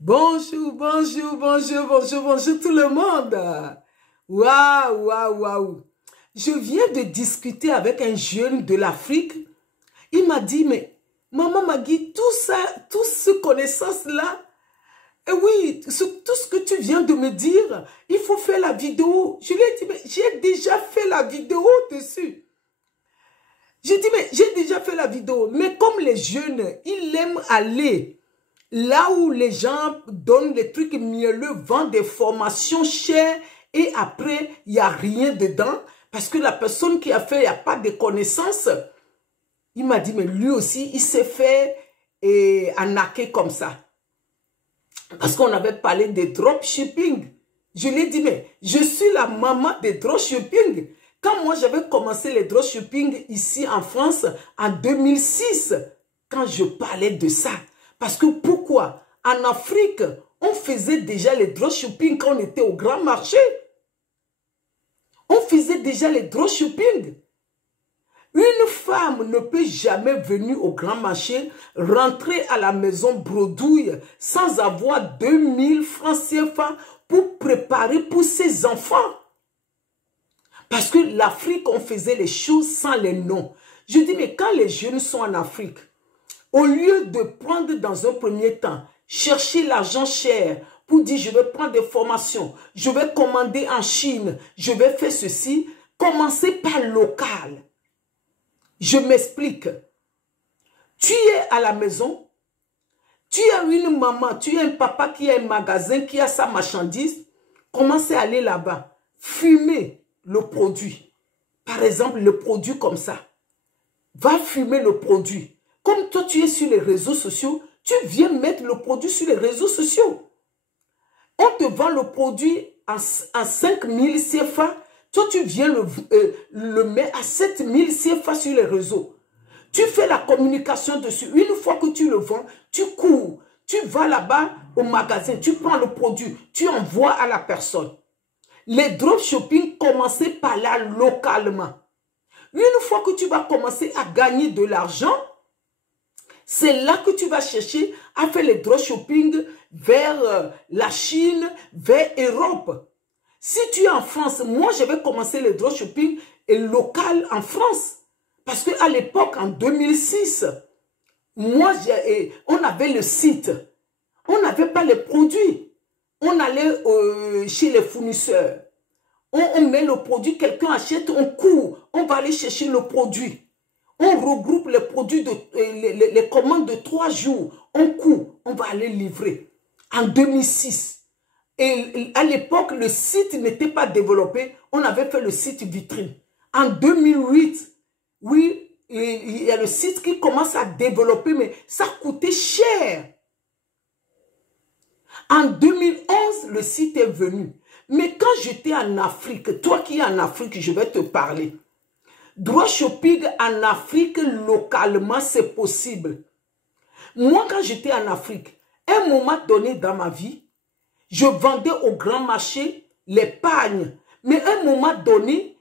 Bonjour, bonjour, bonjour, bonjour, bonjour tout le monde. Waouh, waouh, waouh. Je viens de discuter avec un jeune de l'Afrique. Il m'a dit, mais maman Magui, tout ça, toute cette connaissance-là, et oui, tout ce que tu viens de me dire, il faut faire la vidéo. Je lui ai dit, mais j'ai déjà fait la vidéo dessus. J'ai dit, mais j'ai déjà fait la vidéo. Mais comme les jeunes, ils aiment aller là où les gens donnent les trucs mielleux, vendent des formations chères et après, il n'y a rien dedans parce que la personne qui a fait, il n'y a pas de connaissances. Il m'a dit, mais lui aussi, il s'est fait arnaquer comme ça. Parce qu'on avait parlé de dropshipping. Je lui ai dit, mais je suis la maman des dropshipping. Quand moi, j'avais commencé les dropshipping ici en France en 2006, quand je parlais de ça. Parce que pourquoi? En Afrique, on faisait déjà les dropshipping quand on était au grand marché. On faisait déjà les dropshipping. Une femme ne peut jamais venir au grand marché, rentrer à la maison bredouille sans avoir 2000 francs CFA pour préparer pour ses enfants. Parce que l'Afrique, on faisait les choses sans les noms. Je dis, mais quand les jeunes sont en Afrique, au lieu de prendre dans un premier temps, chercher l'argent cher pour dire je vais prendre des formations, je vais commander en Chine, je vais faire ceci, commencez par local. Je m'explique. Tu es à la maison, tu as une maman, tu as un papa qui a un magasin, qui a sa marchandise, commencez à aller là-bas, fumer le produit. Par exemple, le produit comme ça. Va fumer le produit. Comme toi, tu es sur les réseaux sociaux, tu viens mettre le produit sur les réseaux sociaux. On te vend le produit à 5000 CFA. Toi, tu viens le mettre à 7000 CFA sur les réseaux. Tu fais la communication dessus. Une fois que tu le vends, tu cours. Tu vas là-bas au magasin, tu prends le produit, tu envoies à la personne. Les dropshipping, commencez par là localement. Une fois que tu vas commencer à gagner de l'argent, c'est là que tu vas chercher à faire les dropshipping vers la Chine, vers l'Europe. Si tu es en France, moi je vais commencer les dropshipping local en France. Parce qu'à l'époque, en 2006, moi, on avait le site. On n'avait pas les produits. On allait chez les fournisseurs. On met le produit, quelqu'un achète, on court. On va aller chercher le produit. On regroupe les produits, les commandes de 3 jours. On court, on va aller livrer. En 2006. Et à l'époque, le site n'était pas développé. On avait fait le site vitrine. En 2008, oui, il y a le site qui commence à développer, mais ça coûtait cher. En 2011, le site est venu. Mais quand j'étais en Afrique, toi qui es en Afrique, je vais te parler. Dropshipping en Afrique, localement, c'est possible. Moi, quand j'étais en Afrique, un moment donné dans ma vie, je vendais au grand marché les pagnes. Mais à un moment donné,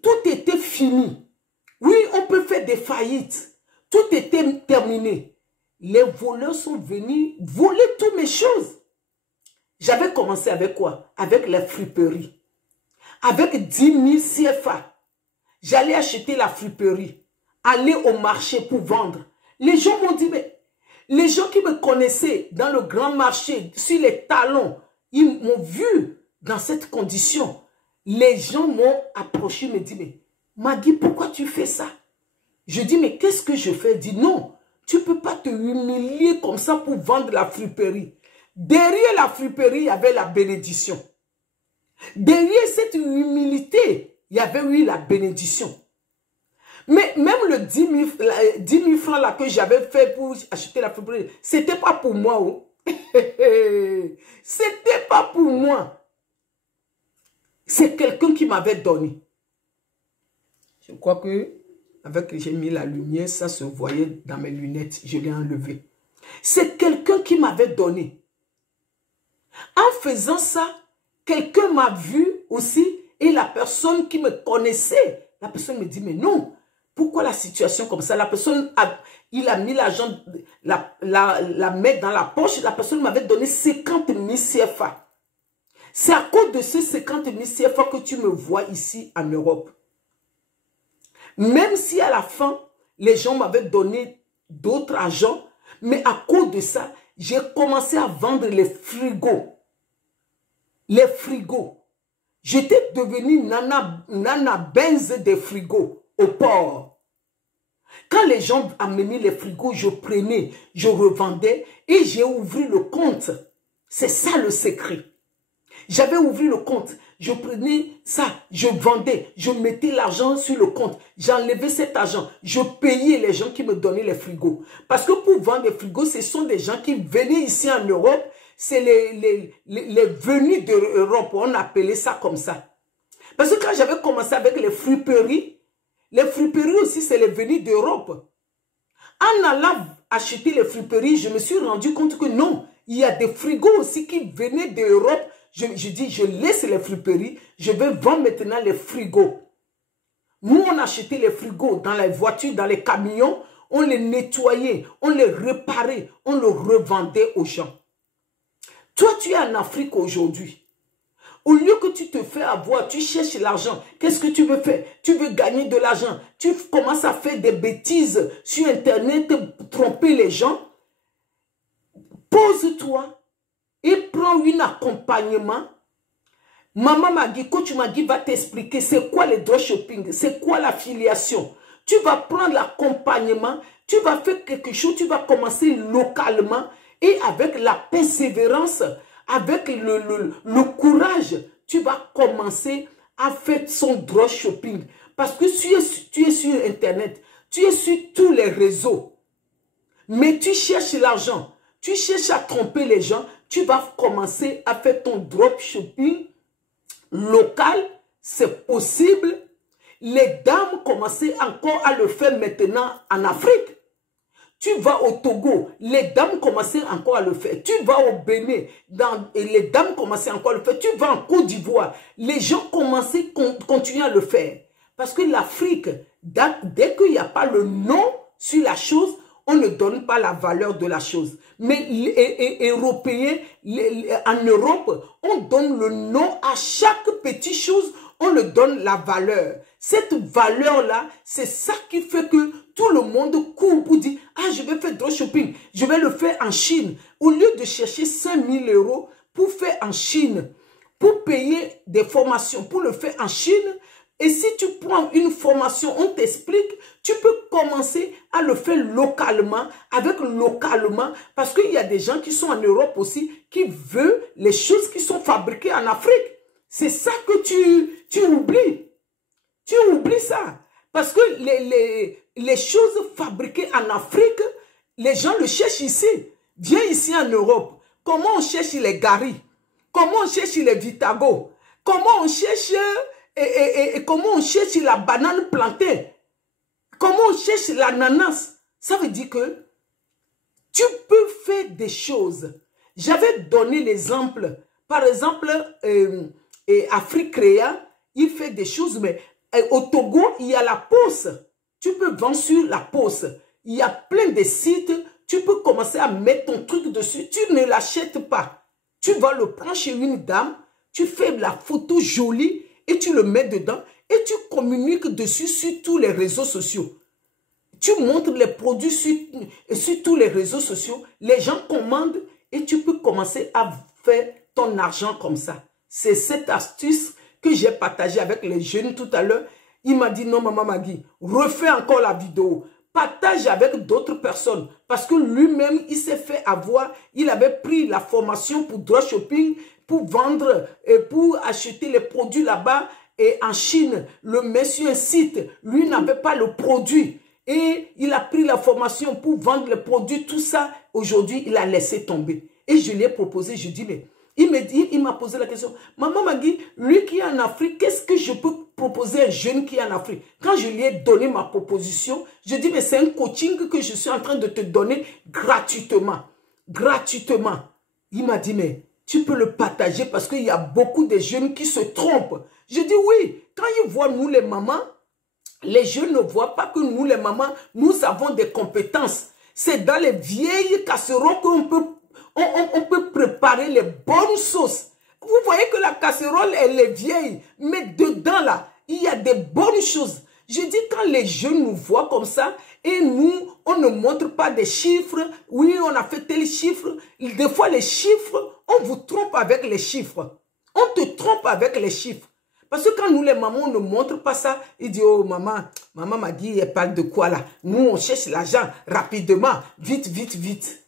tout était fini. Oui, on peut faire des faillites. Tout était terminé. Les voleurs sont venus voler toutes mes choses. J'avais commencé avec quoi? Avec les friperies. Avec 10 000 CFA. J'allais acheter la friperie. Aller au marché pour vendre. Les gens m'ont dit, mais les gens qui me connaissaient dans le grand marché, sur les talons, ils m'ont vu dans cette condition. Les gens m'ont approché, me dit, mais Magui, pourquoi tu fais ça? Je dis, mais qu'est-ce que je fais? Il dit, non, tu ne peux pas te humilier comme ça pour vendre la friperie. Derrière la friperie, il y avait la bénédiction. Derrière cette humilité, il y avait, oui, la bénédiction. Mais même le 10 000 francs là que j'avais fait pour acheter la friperie, ce n'était pas pour moi. Oh. C'était pas pour moi. C'est quelqu'un qui m'avait donné. Je crois que, avec j'ai mis la lumière, ça se voyait dans mes lunettes. Je l'ai enlevé. C'est quelqu'un qui m'avait donné. En faisant ça, quelqu'un m'a vu aussi et la personne qui me connaissait, la personne me dit, mais non, Pourquoi la situation comme ça? La personne, il a mis l'argent, la main dans la poche. La personne m'avait donné 50 000 CFA. C'est à cause de ces 50 000 CFA que tu me vois ici en Europe. Même si à la fin, les gens m'avaient donné d'autres argent, mais à cause de ça, j'ai commencé à vendre les frigos. Les frigos. J'étais devenu Nana Benz des frigos au port. Quand les gens amenaient les frigos, je prenais, je revendais et j'ai ouvert le compte. C'est ça le secret. J'avais ouvert le compte. Je prenais ça, je vendais, je mettais l'argent sur le compte. J'enlevais cet argent. Je payais les gens qui me donnaient les frigos. Parce que pour vendre les frigos, ce sont des gens qui venaient ici en Europe. C'est les venus d'Europe. On appelait ça comme ça. Parce que quand j'avais commencé avec les friperies aussi, c'est les venus d'Europe. En allant acheter les friperies, je me suis rendu compte que non, il y a des frigos aussi qui venaient d'Europe. Je dis, je laisse les friperies, je vais vendre maintenant les frigos. Nous, on achetait les frigos dans les voitures, dans les camions, on les nettoyait, on les réparait, on les revendait aux gens. Toi, tu es en Afrique aujourd'hui. Au lieu que tu te fais avoir, tu cherches l'argent. Qu'est-ce que tu veux faire? Tu veux gagner de l'argent. Tu commences à faire des bêtises sur Internet, tromper les gens. Pose-toi et prends un accompagnement. Maman Magui, coach Magui va t'expliquer c'est quoi le dropshipping, c'est quoi l'affiliation. Tu vas prendre l'accompagnement, tu vas faire quelque chose, tu vas commencer localement et avec la persévérance, avec le courage, tu vas commencer à faire son dropshipping. Parce que tu es sur Internet, tu es sur tous les réseaux, mais tu cherches l'argent, tu cherches à tromper les gens, tu vas commencer à faire ton dropshipping local, c'est possible. Les dames commencent encore à le faire maintenant en Afrique. Tu vas au Togo, les dames commencent encore à le faire. Tu vas au Bénin, et les dames commencent encore à le faire. Tu vas en Côte d'Ivoire, les gens continuent à le faire. Parce que l'Afrique, dès qu'il n'y a pas le nom sur la chose, on ne donne pas la valeur de la chose. Mais les Européens, en Europe, on donne le nom à chaque petite chose, on le donne la valeur. Cette valeur-là, c'est ça qui fait que tout le monde court pour dire « Ah, je vais faire dropshipping, je vais le faire en Chine. » Au lieu de chercher 5 000 € pour faire en Chine, pour payer des formations, pour le faire en Chine, et si tu prends une formation, on t'explique, tu peux commencer à le faire localement, parce qu'il y a des gens qui sont en Europe aussi, qui veulent les choses qui sont fabriquées en Afrique. C'est ça que tu oublies. Tu oublies ça. Parce que les choses fabriquées en Afrique, les gens le cherchent ici. Viens ici en Europe. Comment on cherche les garis? Comment on cherche les Vitago? Comment on cherche... Et comment on cherche la banane plantée? Comment on cherche l'ananas? Ça veut dire que tu peux faire des choses. J'avais donné l'exemple. Par exemple, Africrea, il fait des choses, mais au Togo, il y a la poste. Tu peux vendre sur la poste. Il y a plein de sites. Tu peux commencer à mettre ton truc dessus. Tu ne l'achètes pas. Tu vas le prendre chez une dame. Tu fais la photo jolie. Et tu le mets dedans et tu communiques dessus sur tous les réseaux sociaux. Tu montres les produits sur tous les réseaux sociaux. Les gens commandent et tu peux commencer à faire ton argent comme ça. C'est cette astuce que j'ai partagée avec les jeunes tout à l'heure. Il m'a dit non, maman Magui, refais encore la vidéo. Partage avec d'autres personnes. Parce que lui-même, il s'est fait avoir. Il avait pris la formation pour dropshipping, pour vendre et pour acheter les produits là-bas. Et en Chine, le monsieur site, lui n'avait pas le produit. Et il a pris la formation pour vendre les produits, tout ça. Aujourd'hui, il a laissé tomber. Et je lui ai proposé, je dis, mais il m'a posé la question, maman Magui, lui qui est en Afrique, qu'est-ce que je peux proposer à un jeune qui est en Afrique? Quand je lui ai donné ma proposition, je dis, mais c'est un coaching que je suis en train de te donner gratuitement. Gratuitement. Il m'a dit, mais tu peux le partager parce qu'il y a beaucoup de jeunes qui se trompent. Je dis oui, quand ils voient nous les mamans, Les jeunes ne voient pas que nous, les mamans, nous avons des compétences. C'est dans les vieilles casseroles qu'on peut, on peut préparer les bonnes sauces. Vous voyez que la casserole, elle est vieille, mais dedans, là, il y a des bonnes choses. Je dis, quand les jeunes nous voient comme ça, et nous, on ne montre pas des chiffres, oui, on a fait tel chiffre. Des fois, les chiffres, on vous trompe avec les chiffres. On te trompe avec les chiffres. Parce que quand nous, les mamans, on ne montre pas ça, ils disent, oh maman m'a dit, elle parle de quoi là? Nous, on cherche l'argent rapidement, vite, vite, vite.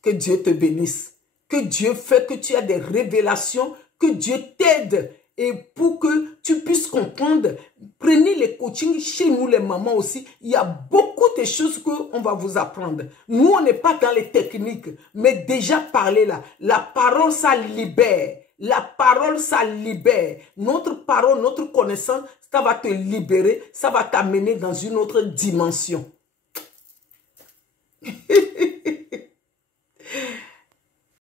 Que Dieu te bénisse. Que Dieu fait que tu as des révélations, que Dieu t'aide. Et pour que tu puisses comprendre, prenez les coachings chez nous, les mamans aussi. Il y a beaucoup de choses qu'on va vous apprendre. Nous, on n'est pas dans les techniques, mais déjà parler là. La parole, ça libère. La parole, ça libère. Notre parole, notre connaissance, ça va te libérer. Ça va t'amener dans une autre dimension.